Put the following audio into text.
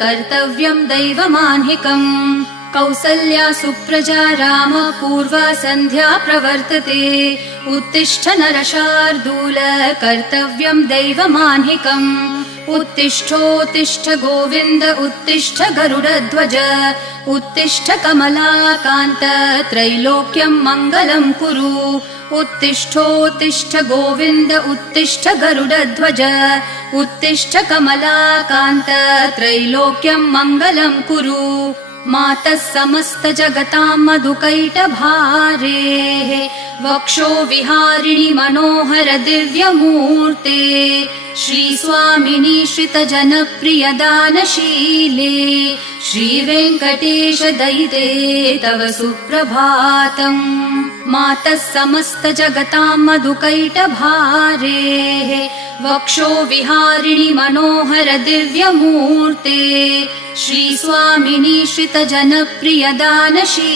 कर्तव्यम् दैवमाह्निकम् कौसल्या सुप्रजा राम पूर्वा सन्ध्या प्रवर्तते उत्तिष्ठ नरशार्दूल कर्तव्यम् दैवमाह्निकम् उत्तिष्ठोत्तिष्ठ गोविन्द उत्तिष्ठ गरुडध्वज उत्तिष्ठ कमलाकान्त त्रैलोक्यम् मङ्गलम् कुरु उत्तिष्ठोत्तिष्ठ गोविन्द उत्तिष्ठ गरुडध्वज उत्तिष्ठ कमलाकान्त त्रैलोक्यम् मङ्गलम् कुरु मातः समस्त जगताम् मधुकैटभारेः वक्षो विहारिणि मनोहर दिव्यमूर्ते श्रीस्वामिनि श्रितजनप्रिय दानशीले श्रीवेङ्कटेश दयिते तव सुप्रभातम् मातः समस्त जगताम् मधुकैटभारेः वक्षो विहारिणि मनोहर दिव्यमूर्ते श्रीस्वामिनि श्रितजनप्रिय दानशीले